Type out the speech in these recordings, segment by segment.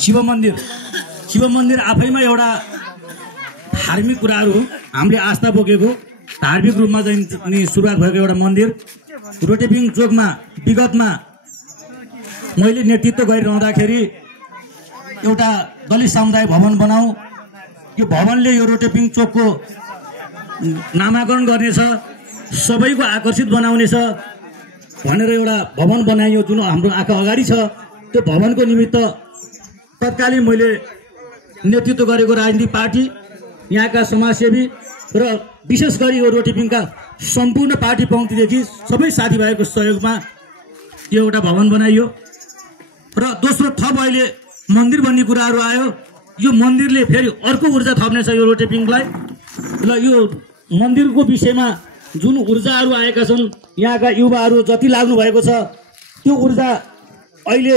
शिव मन्दिर आफैमा एउटा धार्मिक कुराहरू हो। हामीले आस्था बोकेको धार्मिक रूपमा चाहिँ सुरुवात भएको एउटा मन्दिर। रोटेपिङ चोकमा विगतमा मैले नेतृत्व गरिरहँदाखेरि एउटा दलित समुदाय भवन बनाऊ, यो भवनले यो रोटेपिङ चोकको नामाकरण गर्नेछ, सबैको आकर्षित बनाउनेछ भनेर एउटा भवन बनाइयो जुन हाम्रो आँखा अगाडि छ। त्यो भवनको निमित्त तत्कालीन मैले नेतृत्व गरेको राजनीतिक पार्टी, यहाँका समाजसेवी र विशेष गरी यो रोटेपिङका सम्पूर्ण पार्टी पङ्क्तिदेखि सबै साथीभाइको सहयोगमा यो एउटा भवन बनाइयो। र दोस्रो थप अहिले मन्दिर बन्ने कुराहरू आयो। यो मन्दिरले फेरि अर्को ऊर्जा थप्नेछ यो रोटेपिङलाई। र यो मन्दिरको विषयमा जुन ऊर्जाहरू आएका छन्, यहाँका युवाहरू जति लाग्नु भएको छ, त्यो ऊर्जा अहिले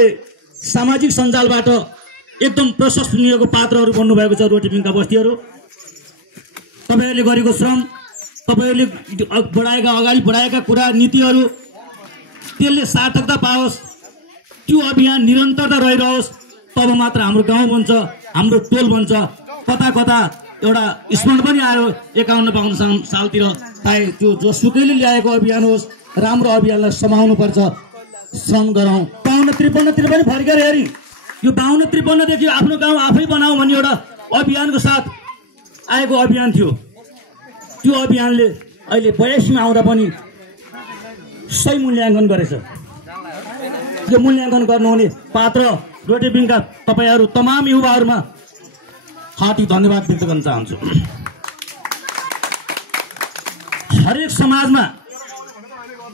सामाजिक सञ्जालबाट एकदम प्रशंसनीयको पात्रहरू बन्नुभएको छ। रोटेपिङका बस्तीहरू, तपाईँहरूले गरेको श्रम, तपाईँहरूले अगाडि बढाएका कुरा नीतिहरू, त्यसले सार्थकता पाओस्, त्यो अभियान निरन्तरता रहिरहोस्, तब मात्र हाम्रो गाउँ बन्छ, हाम्रो टोल बन्छ। कता कता एउटा स्मरण पनि आयो 51-52 सालतिर, चाहे त्यो जोसुकैले ल्याएको अभियान होस्, राम्रो अभियानलाई समाउनुपर्छ, श्रम गरौँ। 52-53 पनि फर्केर हेरी यो 52-53 देखि आफ्नो गाउँ आफै बनाऊ भन्ने एउटा अभियानको साथ आएको अभियान थियो। त्यो अभियानले अहिले 82 मा आउँदा पनि सही मूल्याङ्कन गरेछ। यो मूल्याङ्कन गर्नुहुने पात्र रोटेपिङका तपाईँहरू तमाम युवाहरूमा हार्दिक धन्यवाद व्यक्त गर्न चाहन्छु। हरेक समाजमा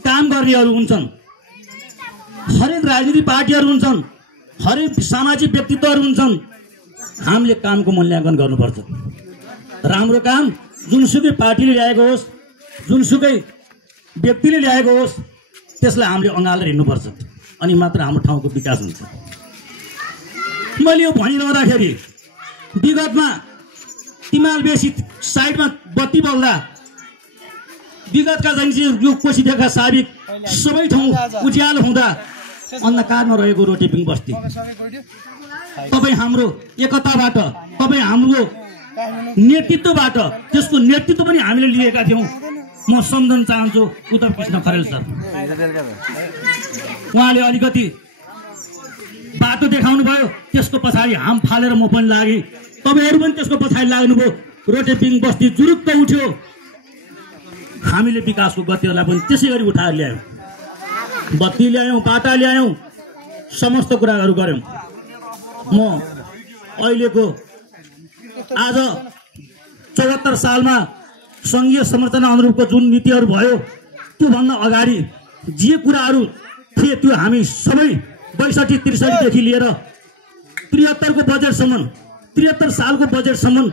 काम गर्नेहरू हुन्छन्, हरेक राजनीतिक पार्टीहरू हुन्छन्, हरेक सामाजिक व्यक्तित्वहरू हुन्छन्। हामीले कामको मूल्याङ्कन गर्नुपर्छ। राम्रो काम जुनसुकै पार्टीले ल्याएको होस्, जुनसुकै व्यक्तिले ल्याएको होस्, त्यसलाई हामीले अँगालेर हिँड्नुपर्छ, अनि मात्र हाम्रो ठाउँको विकास हुन्छ। मैले यो भनिरहँदाखेरि विगतमा तिमाल बेसी साइडमा बत्ती बल्दा विगतका चाहिँ यो कोसीदेखा साबिक सबै ठाउँ उज्यालो हुँदा अन्धकारमा रहेको रोटेपिङ बस्ती, तपाईँ हाम्रो एकताबाट, तपाईँ हाम्रो नेतृत्वबाट, त्यसको नेतृत्व पनि हामीले लिएका थियौँ। म सम्झन चाहन्छु उत्तर कृष्ण खरेल सर, उहाँले अलिकति बाटो देखाउनु भयो, त्यसको पछाडि हाम फालेर म पनि लागेँ, तपाईँहरू पनि त्यसको पछाडि लाग्नुभयो। रोटेपिङ बस्ती जुरुक्क उठ्यो। हामीले विकासको गतिहरूलाई पनि त्यसै गरी उठाएर ल्यायौँ, बत्ती ल्यायौँ, बाटा ल्यायौँ, समस्त कुराहरू गऱ्यौँ। म अहिलेको आज 74 सालमा सङ्घीय संरचना अनुरूपको जुन नीतिहरू भयो, त्योभन्दा अगाडि जे कुराहरू थिए त्यो हामी सबै 62-63 देखि लिएर 73 को बजेटसम्म, 73 सालको बजेटसम्म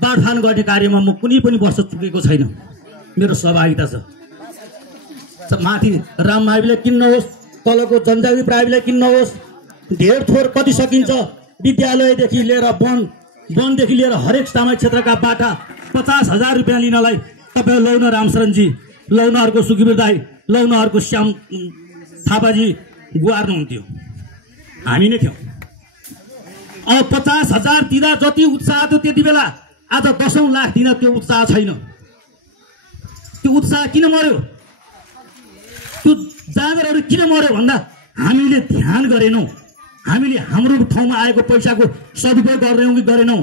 बाँडफाँड गर्ने कार्यमा म कुनै पनि वर्ष चुकेको छैन। मेरो सहभागिता छ। माथि राममाविलाई किन्न होस्, तलको जनजाति प्राविलाई किन्न होस्, धेर थोर कति सकिन्छ, विद्यालयदेखि लिएर वनदेखि लिएर हरेक सामाजिक क्षेत्रका बाटा 50,000 रुपियाँ लिनलाई तपाईँ लौन रामशरणजी, लौनहरूको सुखिवीर दाई, लौनहरूको श्याम थापाजी गुहार्नुहुन्थ्यो, हामी नै थियौँ। अब 50,000 दिँदा जति उत्साह थियो त्यति बेला, आज 10 लाख दिन त्यो उत्साह छैन। त्यो उत्साह किन मर्यो, त्यो जाँगरहरू किन मर्यो भन्दा हामीले ध्यान गरेनौँ। हामीले हाम्रो ठाउँमा आएको पैसाको सदुपयोग गर्दैनौँ कि गरेनौँ,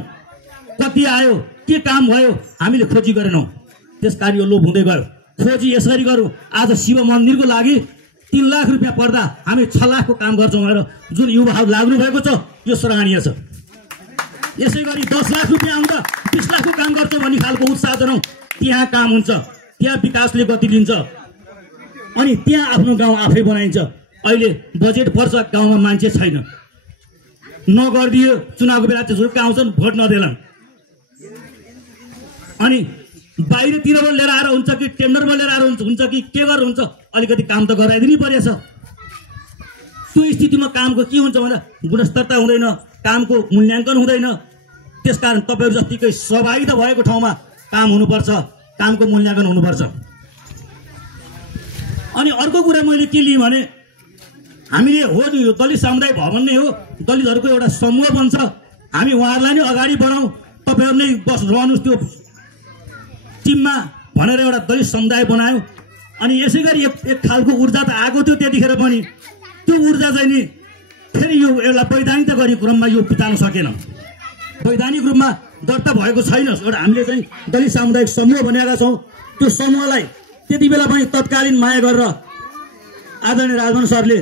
कति आयो, के काम भयो, हामीले खोजी गरेनौँ। त्यसकारण यो लोभ हुँदै गयो। खोजी यसरी गरौँ, आज शिव मन्दिरको लागि 3 लाख रुपियाँ पर्दा हामी 6 लाखको काम गर्छौँ भनेर जुन युवाहरू लाग्नु भएको छ, यो सराहनीय छ। यसै गरी 10 लाख रुपियाँ आउँदा 20 लाखको काम गर्छौँ भन्ने खालको उत्साह जनाउँ। त्यहाँ काम हुन्छ, त्यहाँ विकासले गति लिन्छ, अनि त्यहाँ आफ्नो गाउँ आफै बनाइन्छ। अहिले बजेट पर्छ, गाउँमा मान्छे छैन, नगरिदियो, चुनावको बेला चाहिँ झुक्क आउँछन्, भोट नदेलान्, अनि बाहिरतिरबाट लिएर आएर हुन्छ कि टेन्डरमा लिएर आएर हुन्छ कि के गरेर हुन्छ, अलिकति काम त गराइदिनै परेछ। त्यो स्थितिमा कामको के हुन्छ भन्दा गुणस्तरता हुँदैन, कामको मूल्याङ्कन हुँदैन। त्यसकारण तपाईँहरू जतिकै सहभागिता भएको ठाउँमा काम हुनुपर्छ, कामको मूल्याङ्कन हुनुपर्छ। अनि अर्को कुरा मैले के लिएँ भने हामीले हो नि यो दलित समुदाय भवन नै हो, दलितहरूको एउटा समूह बन्छ। हामी उहाँहरूलाई नै अगाडि बढाउँ, तपाईँहरू नै रहनुहोस् त्यो टिममा भनेर एउटा दलित समुदाय बनायो। अनि यसै गरी एक खालको ऊर्जा त आएको थियो त्यतिखेर पनि, त्यो ऊर्जा चाहिँ नि फेरि यो एउटा वैधानिकता गर्ने क्रममा यो बिताउन सकेन, वैधानिक रूपमा दर्ता भएको छैन। एउटा हामीले चाहिँ दलित सामुदायिक समूह बनाएका छौँ। त्यो समूहलाई त्यति बेला पनि तत्कालीन माया गरेर आदरणीय राजभवन सरले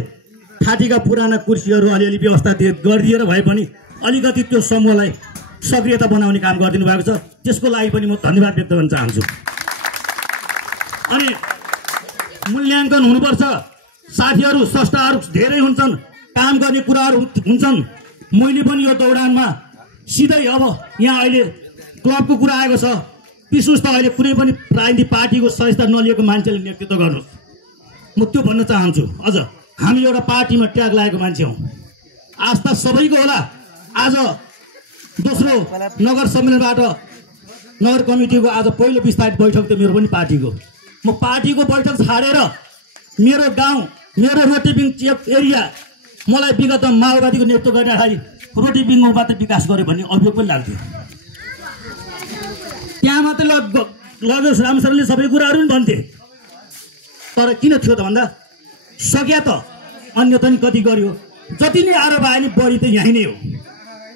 थाँतीका पुराना कुर्सीहरू अलिअलि व्यवस्था गरिदिएर भए पनि अलिकति त्यो समूहलाई सक्रियता बनाउने काम गरिदिनु भएको छ। त्यसको लागि पनि म धन्यवाद व्यक्त गर्न चाहन्छु। अनि मूल्याङ्कन हुनुपर्छ। साथीहरू स्रष्टाहरू धेरै हुन्छन्, काम गर्ने कुराहरू हुन्छन्। मैले पनि यो दौडानमा सिधै अब यहाँ अहिले क्लबको कुरा आएको छ, विशेष त अहिले कुनै पनि राजनीतिक पार्टीको सदस्यता नलिएको मान्छेले नेतृत्व गर्नुहोस्, म त्यो भन्न चाहन्छु। अझ हामी एउटा पार्टीमा ट्याग लागेको मान्छे हौँ, आस्था सबैको होला। आज दोस्रो नगर सम्मेलनबाट नगर कमिटीको आज पहिलो विस्तारित बैठक त मेरो पनि पार्टीको। म पार्टीको बैठक छाडेर मेरो गाउँ, मेरो रोटेपिङ एरिया मलाई विगत माओवादीको नेतृत्व गर्दाखेरि रोटेपिङमा मात्रै विकास गर्यो भन्ने अभियोग पनि लाग्थ्यो। त्यहाँ मात्रै लगेस् रामशरणले सबै कुराहरू पनि भन्थे, तर किन थियो त भन्दा सक्या त अन्य पनि कति गर्यो। जति नै आरोप आयो नि बढी त यहीँ नै हो,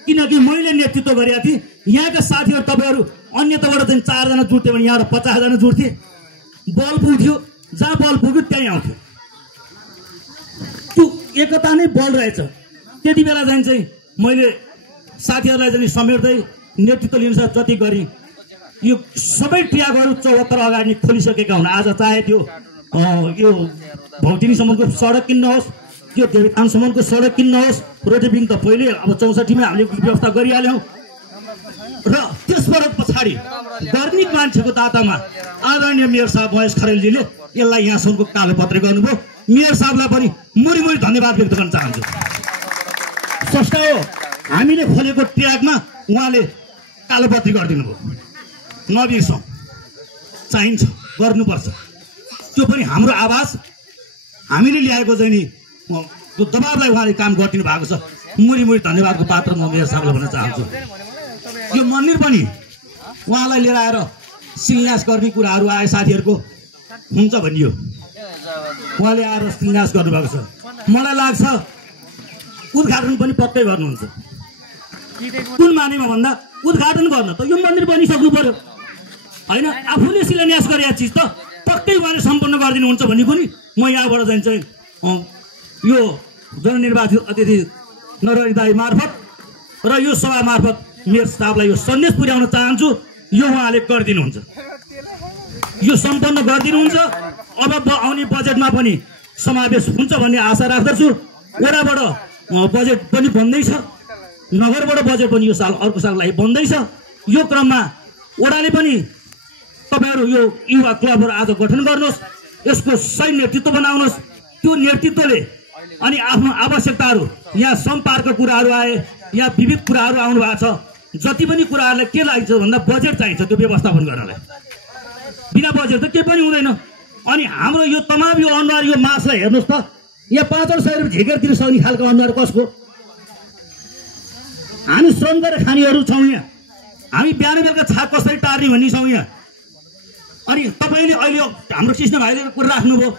किनकि मैले नेतृत्व गरेका थिएँ। यहाँका साथीहरू तपाईँहरू अन्यताबाट चाहिँ 4 जना जुट्थ्यो भने यहाँबाट 50 जना जुट्थे। बल पुग्थ्यो, जहाँ बल पुग्यो त्यहीँ आउँथ्यो। त्यो एकता नै बल रहेछ। त्यति बेला चाहिँ मैले साथीहरूलाई चाहिँ समेट्दै नेतृत्व लिनु सक्छ जति गरेँ। यो सबै ट्र्याकहरू 74 अगाडि खोलिसकेका हुन्। आज चाहे त्यो यो भौतिनीसम्मको सडक किन्न होस्, त्यो देवीथानसम्मको सडक किन्न होस्, रोटेपिङ त पहिले अब 64 मा हामीले व्यवस्था गरिहाल्यौँ। र त्यसबाट पछाडि गर्निक मान्छेको दातामा आदरणीय मेयर साहब महेश खरेलजीले यसलाई यहाँसम्मको कालोपत्री गर्नुभयो। मेयर साहबलाई पनि मुरी धन्यवाद व्यक्त गर्न चाहन्छु। स्पष्ट हो, हामीले खोलेको ट्र्याकमा उहाँले कालोपत्री गरिदिनु भयो। नबिर्सौँ, चाहिन्छ, गर्नुपर्छ। त्यो पनि हाम्रो आवाज हामीले ल्याएको चाहिँ नि त्यो दबाबलाई उहाँले काम गरिदिनु भएको छ। मुरी धन्यवादको पात्र म मेयर साहबलाई भन्न चाहन्छु। यो मन्दिर पनि उहाँलाई लिएर आएर शिलान्यास गर्ने कुराहरू आए, साथीहरूको हुन्छ भनियो, उहाँले आएर शिलान्यास गर्नुभएको छ। मलाई लाग्छ उद्घाटन पनि पक्कै गर्नुहुन्छ। कुन मानेमा भन्दा उद्घाटन गर्न त यो मन्दिर बनिसक्नु पर्यो होइन। आफूले शिलान्यास गरेका चिज त पक्कै उहाँले सम्पन्न गरिदिनुहुन्छ भन्ने पनि म यहाँबाट चाहिँ यो जननिर्वाचित अतिथि नरहरि दाई मार्फत र यो सभा मार्फत मेयर साहबलाई यो सन्देश पुर्याउन चाहन्छु। यो उहाँले गरिदिनुहुन्छ, यो सम्पन्न गरिदिनुहुन्छ। अब आउने बजेटमा पनि समावेश हुन्छ भन्ने आशा राख्दछु। वडाबाट बजेट पनि बन्दैछ, नगरबाट बजेट पनि यो साल अर्को साललाई बन्दैछ। यो क्रममा वडाले पनि तपाईँहरू यो युवा क्लबहरू आज गठन गर्नुहोस्, यसको सही नेतृत्व बनाउनुहोस्। त्यो नेतृत्वले अनि आफ्नो आवश्यकताहरू, यहाँ सम्पार्क कुराहरू आए, यहाँ विविध कुराहरू आउनु भएको छ। जति पनि कुराहरूलाई के लाग्छ भन्दा बजेट चाहिन्छ त्यो व्यवस्थापन गर्नलाई। बिना बजेट त केही पनि हुँदैन। अनि हाम्रो यो तमाम यो अनुहार, यो मासलाई हेर्नुहोस् त, यहाँ 500 रुपियाँ झिकेर दिन सक्ने खालको अनुहार कसको? हामी श्रम गरेर खानेहरू छौँ यहाँ। हामी बिहान बेलुका छाक कसरी टार्ने भन्ने छौँ यहाँ। अनि तपाईँले अहिले हाम्रो कृष्ण भाइले कुरा राख्नुभयो,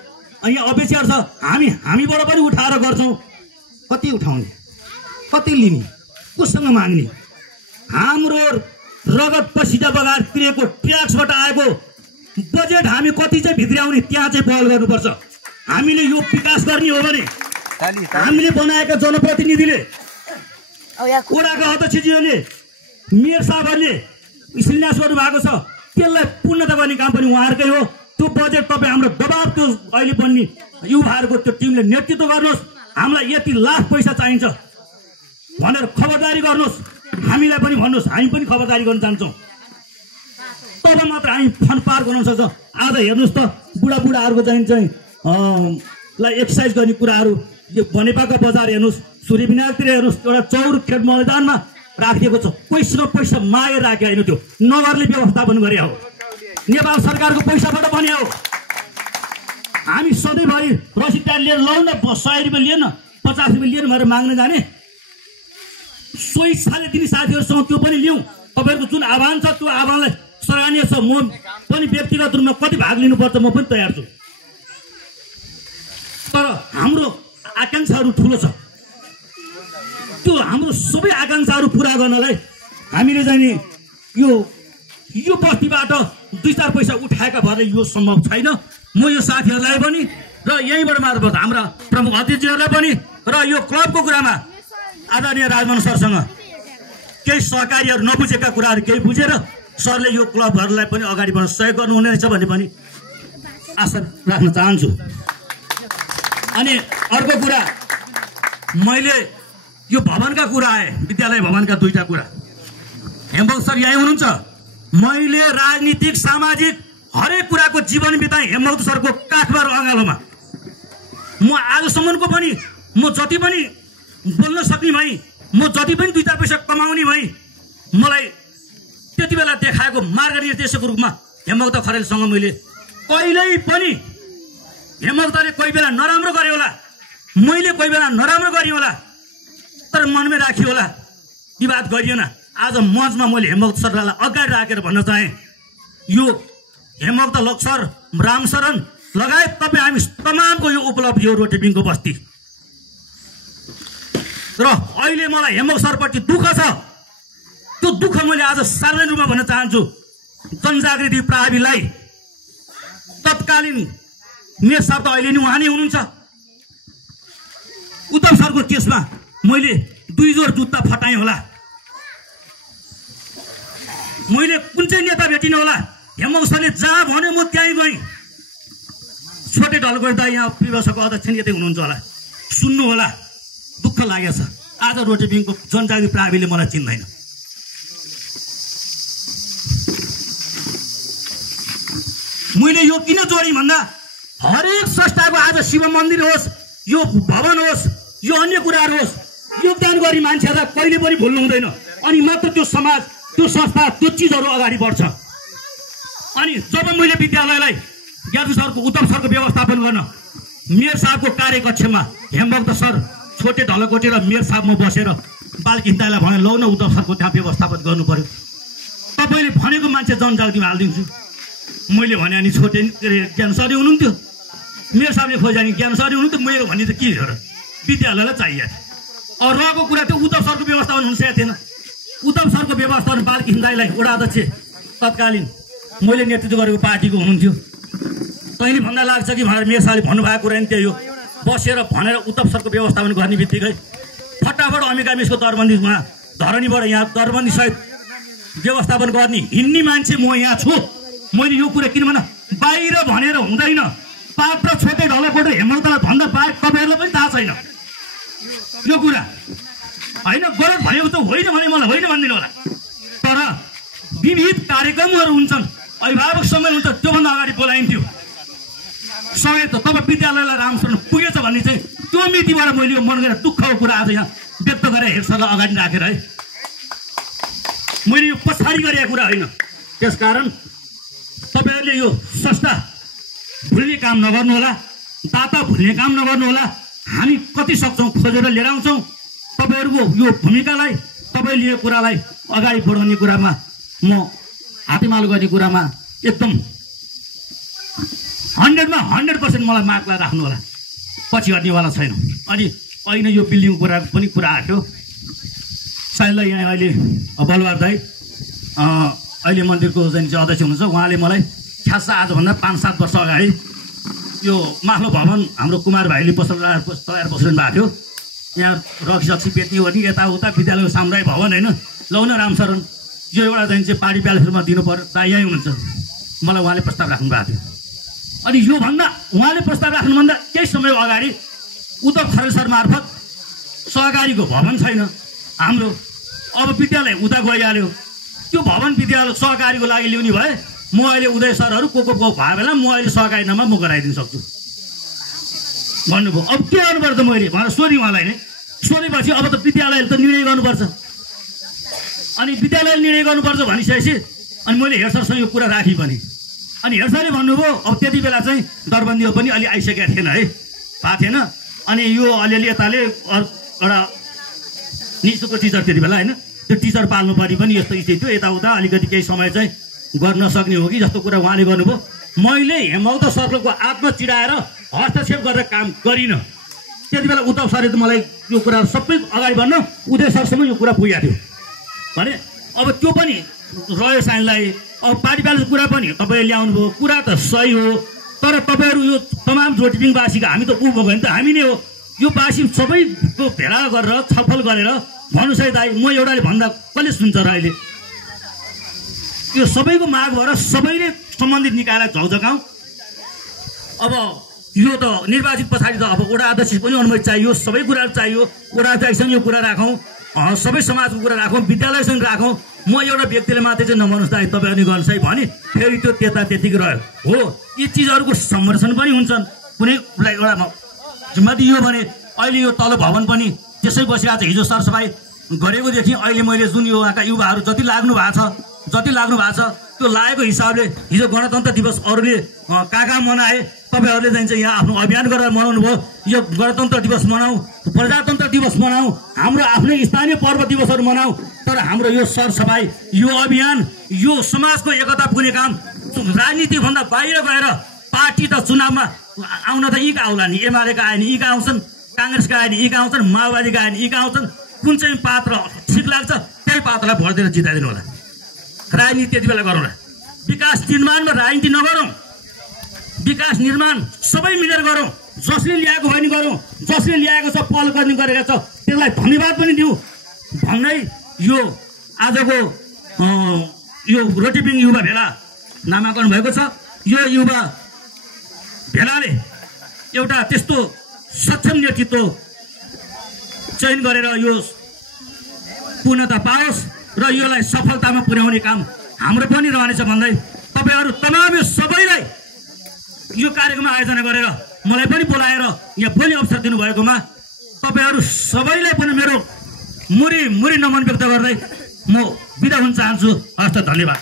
अनि यहाँ अपेक्षा छ हामीबाट पनि उठाएर गर्छौँ। कति उठाउने, कति लिने, कोसँग माग्ने? हाम्रो रगत पसिना बगाएर तिरेको ट्याक्सबाट आएको बजेट हामी कति चाहिँ भित्र्याउने, त्यहाँ चाहिँ पहल गर्नुपर्छ। हामीले यो विकास गर्ने हो भने हामीले बनाएका जनप्रतिनिधिले, वडाका अध्यक्षज्यूले, मेयर साहबहरूले शिलान्यास गर्नु भएको छ, त्यसलाई पूर्णता गर्ने काम पनि उहाँहरूकै हो। त्यो बजेट तपाईँ हाम्रो दबाब, त्यो अहिले बन्ने युवाहरूको त्यो टिमले नेतृत्व गर्नुहोस्। हामीलाई यति लाख पैसा चाहिन्छ भनेर खबरदारी गर्नुहोस्। हामीलाई पनि भन्नुहोस्, हामी पनि खबरदारी गर्न चाहन्छौँ। तब मात्र हामी फन पार गर्न सक्छौँ। आज हेर्नुहोस् त, बुढाहरूको चाहिँ लाई एक्सर्साइज गर्ने कुराहरू, यो बनेपाको बजार हेर्नुहोस्, सूर्यविनायकतिर हेर्नुहोस्, एउटा चौर खेल मैदानमा राखिएको छ। पैसा मागेर राखेको होइन, त्यो नगरले व्यवस्थापन गरे हो, नेपाल सरकारको पैसाबाट बन्यो हो। हामी सधैँभरि रसिद लिएर लौ न, 100 रुपियाँ लिएन, 50 रुपियाँ लिएर भनेर माग्न जाने सोही इच्छाले दिने साथीहरूसँग त्यो पनि लिउँ। तपाईँहरूको जुन आह्वान छ त्यो आह्वानलाई सराहनीय छ। म पनि व्यक्तिगत रूपमा कति भाग लिनुपर्छ म पनि तयार छु, तर हाम्रो आकाङ्क्षाहरू ठुलो छ। त्यो हाम्रो सबै आकाङ्क्षाहरू पुरा गर्नलाई हामीले चाहिँ नि यो बस्तीबाट 2-4 पैसा उठाएका भएर यो सम्भव छैन। म यो साथीहरूलाई पनि र यहीँबाट मार्फत हाम्रा प्रमुख अतिथिहरूलाई पनि र यो क्लबको कुरामा आदरणीय राजमोहन सरसँग केही सहकारीहरू नबुझेका कुराहरू केही बुझेर सरले यो क्लबहरूलाई पनि अगाडि बढ्न सहयोग गर्नुहुने रहेछ भन्ने पनि आशा राख्न चाहन्छु। अनि अर्को कुरा, मैले यो भवनका कुरा आए, विद्यालय भवनका 2टा कुरा। हेमबहादुर सर यहीँ हुनुहुन्छ। मैले राजनीतिक सामाजिक हरेक कुराको जीवन बिताएँ हेमबहादुर सरको काठमाडौँ अँगालोमा। म आजसम्मको पनि म जति पनि बोल्न सक्ने भई, म जति पनि 2-4 पैसा कमाउने भई, मलाई त्यति बेला देखाएको मार्गनिर्देशकको रूपमा हेमबहादुर खरेलसँग मैले कहिल्यै पनि हेमबहादुरले कोही बेला नराम्रो गरे होला, मैले कोही बेला नराम्रो गरेँ होला, तर मनमै राखियो होला, विवाद गरिएन। आज मञ्चमा मैले हेमबहादुर सरलाई अगाडि राखेर भन्न चाहेँ, यो हेमबहादुर लक्सर रामशरण लगायत तपाईँ हामी तमामको यो उपलब्धि हो रोटेपिङको बस्ती। र अहिले मलाई हेमबहादुर सरप्रति दुःख छ। त्यो दुःख मैले आज सार्वजनिक रूपमा भन्न चाहन्छु। जनजागृति प्रहरीलाई तत्कालीन मेयर साहब त अहिले नि उहाँ नै हुनुहुन्छ। उत्तम सरको केसमा मैले 2 जोर जुत्ता फटाएँ होला, मैले कुन चाहिँ नेता भेटिनँ होला। हेमबहादुर सरले जहाँ भन्यो म त्यहीँ गएँ। छोटे ढलको दा यहाँ विभागको अध्यक्ष यतै हुनुहुन्छ होला, सुन्नु होला, दुःख लागेको छ। आज रोटेपिङको जनजाति प्रहरीले मलाई चिन्दैन। मैले यो किन जोडेँ भन्दा हरेक संस्थाको आज शिव मन्दिर होस्, यो भवन होस्, यो अन्य कुराहरू होस्, योगदान गर्ने मान्छेहरूलाई कहिले पनि भुल्नु हुँदैन। अनि मात्र त्यो समाज, त्यो संस्था, त्यो चिजहरू अगाडि बढ्छ। अनि जब मैले विद्यालयलाई ज्ञातु सरको उत्तम सरको व्यवस्थापन गर्न मेयर साहबको कार्यकक्षमा हेमबहादुर सर, छोटे ढलकोटे र मेयर साहबमा बसेर बालकिन्तालाई भने लौ न उत्तम सरको त्यहाँ व्यवस्थापन गर्नु पर्यो। तपाईँले भनेको मान्छे जनजातिमा हालिदिन्छु। मैले भने अनि छोटे ज्ञान सरले हुनुहुन्थ्यो, मेयर साहबले खोजे अनि ज्ञान सरले हुनुहुन्थ्यो। मैले भने त के हो र, विद्यालयलाई चाहिएको थियो। रहेको कुरा त्यो उत्तम सरको व्यवस्थापन हुन सकेको थिएन। उत्तम सरको व्यवस्थापन बालकिन्तालाई वडा अध्यक्ष तत्कालीन मैले नेतृत्व गरेको पार्टीको हुनुहुन्थ्यो। तैँले भन्दा लाग्छ कि भनेर मेयर साहबले भन्नुभएको कुरा नि त्यही हो। बसेर भनेर उत्तम सरको व्यवस्थापन गर्ने बित्तिकै फटाफट अमेरिका मिसको दरबन्दीमा धरणीबाट यहाँ दरबन्दी सहित व्यवस्थापन गर्ने हिँड्ने मान्छे म यहाँ छु। मैले यो कुरा किन भन बाहिर भनेर हुँदैन। पाप र छोटे ढलकोट हेमबहादुरलाई भन्दा बाहेक तपाईँहरूलाई पनि थाहा छैन यो कुरा होइन। गलत भएको त होइन भने मलाई होइन भनिदिनु होला। तर विविध कार्यक्रमहरू हुन्छन्, अभिभावक समय हुन्छ, त्योभन्दा अगाडि बोलाइन्थ्यो समय त तब विद्यालयलाई राम्रोसँग पुगेछ भन्ने चाहिँ त्यो मितिबाट मैले यो मन गरेर दुःखको कुरा आज यहाँ व्यक्त गरेर हेरसरलाई अगाडि राखेर है, मैले यो पछाडि गरेको कुरा होइन। त्यसकारण तपाईँहरूले यो संस्था भुल्ने काम नगर्नुहोला, दाता भुल्ने काम नगर्नुहोला। हामी कति सक्छौँ खोजेर लिएर आउँछौँ। तपाईँहरूको यो भूमिकालाई, तपाईँ लिएको कुरालाई अगाडि बढाउने कुरामा म हातेमालो गर्ने कुरामा एकदम 100मा 100% मलाई मार्कलाई राख्नु होला, पछि हट्नेवाला छैन। अनि अहिले यो बिल्डिङको कुरा पनि कुरा आयो। सायदलाई यहाँ अहिले बलवार दाई अहिले मन्दिरको चाहिँ अध्यक्ष हुनुहुन्छ, उहाँले मलाई खास आजभन्दा 5-7 वर्ष अगाडि यो माथिल्लो भवन हाम्रो कुमार भाइले तयार बसिरहनु भएको थियो। यहाँ रक्सी बेच्ने हो नि यताउता विद्यालयको सामुदायिक भवन होइन, लौ न रामशरण यो एउटा चाहिँ पार्टी प्यालेसमा दिनु पर्यो, दा यहीँ हुनुहुन्छ। मलाई उहाँले प्रस्ताव राख्नु भएको थियो। अनि योभन्दा उहाँले प्रस्ताव राख्नुभन्दा केही समय अगाडि उत्तम खरेल सर मार्फत सहकारीको भवन छैन हाम्रो, अब विद्यालय उता गइहाल्यो। त्यो भवन विद्यालय सहकारीको लागि ल्याउने भए म अहिले उदय सरहरू को भयो बेला म अहिले सहकारी नाममा म गराइदिन सक्छु भन्नुभयो। अब के गर्नुपर्छ मैले भनेर सोधेँ उहाँलाई नै। सोधेपछि अब त विद्यालयले त निर्णय गर्नुपर्छ। अनि विद्यालयले निर्णय गर्नुपर्छ भनिसकेपछि अनि मैले हेडसरसँग यो कुरा राखेँ पनि। अनि हेडसरले भन्नुभयो अब त्यति बेला चाहिँ दरबन्दी पनि अलि आइसकेको थिएन है, भएको थिएन। अनि यो अलिअलि यताले एउटा निशुल्क टिचर त्यति बेला होइन त्यो टिचर पाल्नु पर्ने पनि यस्तो स्थिति थियो यताउता अलिकति केही समय चाहिँ गर्न सक्ने हो कि जस्तो कुरा उहाँले गर्नुभयो मैले हेमलत सर्कलको आत्मा चिडाएर हस्तक्षेप गरेर काम गरिनँ त्यति बेला उद्धव सरले त मलाई यो कुरा सबै अगाडि बढ्न उदय सरसम्म यो कुरा पुगेको थियो भने अब त्यो पनि रह्यो साइनलाई अब पार्टी ब्यालेन्सको कुरा पनि तपाईँले ल्याउनु भयो कुरा त सही हो तर तपाईँहरू यो तमाम रोटेपिङवासीको हामी त ऊ भयो भने त हामी नै हो यो वासी सबैको भेला गरेर छलफल गरेर भन्नुहोस् है दाइ म एउटाले भन्दा कसले सुन्छ र अहिले यो सबैको माग भएर सबैले सम्बन्धित निकायलाई झौझकाउँ अब यो त निर्वाचित पछाडि त अब वडा अध्यक्ष पनि अनुमति चाहियो सबै कुराहरू चाहियो वडा अध्यक्षसँग यो कुरा राखौँ सबै समाजको कुरा राखौँ विद्यालयसँग राखौँ म एउटा व्यक्तिले मात्रै चाहिँ नभन्नुहोस् दाइ तपाईँहरू नि गर्नुहोस् है भने फेरि त्यो त्यतिकै रह्यो हो यी चिजहरूको संरक्षण पनि हुन्छन् कुनै उसलाई एउटा जिम्मा दियो भने अहिले यो तल भवन पनि त्यसै बसिरहेको छ हिजो सरसफाइ गरेकोदेखि अहिले मैले जुन यो उहाँका युवाहरू जति लाग्नु भएको छ त्यो लागेको हिसाबले हिजो गणतन्त्र दिवस अरूले कहाँ मनाए तपाईँहरूले चाहिँ यहाँ आफ्नो अभियान गरेर मनाउनु भयो यो गणतन्त्र दिवस मनाऊ प्रजातन्त्र दिवस मनाऊ हाम्रो आफ्नै स्थानीय पर्व दिवसहरू मनाऊ तर हाम्रो यो सरसफाइ यो अभियान यो समाजको एकता पुग्ने काम राजनीतिभन्दा बाहिर गएर पार्टी त चुनावमा आउन त यीका आउला नि एमालेका आए नि यीका आउँछन् काङ्ग्रेसका आए नि यीका आउँछन् माओवादीका आए नि यीका आउँछन् कुन चाहिँ पात्र ठिक लाग्छ त्यही पात्रलाई भोट दिएर जिताइदिनु होला राजनीति त्यति बेला गरौँला विकास निर्माणमा राजनीति नगरौँ विकास निर्माण सबै मिलेर गरौँ जसले ल्याएको भयो नि गरौँ जसले ल्याएको छ पहल गर्ने गरेका छ त्यसलाई धन्यवाद पनि दिउँ भन्दै यो आजको यो रोटेपिङ युवा भेला नामाकरण भएको छ यो युवा भेलाले एउटा त्यस्तो सक्षम नेतृत्व चयन गरेर यो पूर्णता पाओस् र योलाई सफलतामा पुर्याउने काम हाम्रो पनि रहनेछ भन्दै तपाईँहरू तमाम यो सबैलाई यो कार्यक्रम आयोजना गरेर मलाई पनि बोलाएर यहाँ बोल्ने अवसर दिनुभएकोमा तपाईँहरू सबैलाई पनि मेरो मुरी नमन व्यक्त गर्दै म बिदा हुन चाहन्छु हस्त धन्यवाद।